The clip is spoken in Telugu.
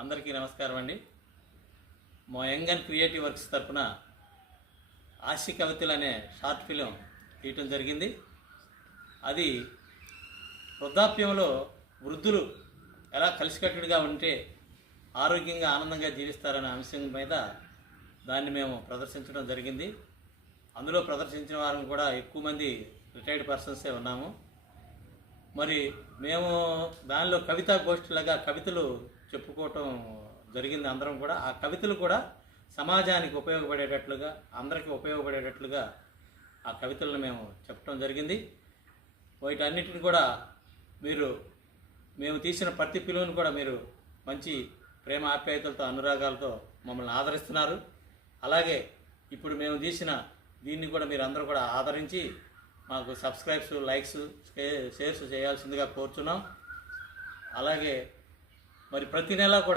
అందరికీ నమస్కారం అండి. మా యంగ్ అండ్ క్రియేటివ్ వర్క్స్ తరఫున ఆశి కవితలు అనే షార్ట్ ఫిలిం తీయటం జరిగింది. అది వృద్ధాప్యంలో వృద్ధులు ఎలా కలిసికట్టుగా ఉంటే ఆరోగ్యంగా ఆనందంగా జీవిస్తారనే అంశం మీద దాన్ని మేము ప్రదర్శించడం జరిగింది. అందులో ప్రదర్శించిన వారం కూడా ఎక్కువ మంది రిటైర్డ్ పర్సన్సే ఉన్నాము. మరి మేము దానిలో కవితా గోష్ఠిలాగా కవితలు చెప్పుకోవటం జరిగింది. అందరం కూడా ఆ కవితలు కూడా సమాజానికి ఉపయోగపడేటట్లుగా, అందరికీ ఉపయోగపడేటట్లుగా ఆ కవితలను మేము చెప్పడం జరిగింది. వీటన్నిటిని కూడా మేము తీసిన ప్రతి పిలువను కూడా మీరు మంచి ప్రేమ ఆప్యాయతలతో అనురాగాలతో మమ్మల్ని ఆదరిస్తున్నారు. అలాగే ఇప్పుడు మేము తీసిన దీన్ని కూడా మీరు అందరూ కూడా ఆదరించి మాకు సబ్స్క్రైబ్స్, లైక్స్, షేర్స్ చేయాల్సిందిగా కోరుచున్నాం. అలాగే మరి ప్రతి నెల కూడా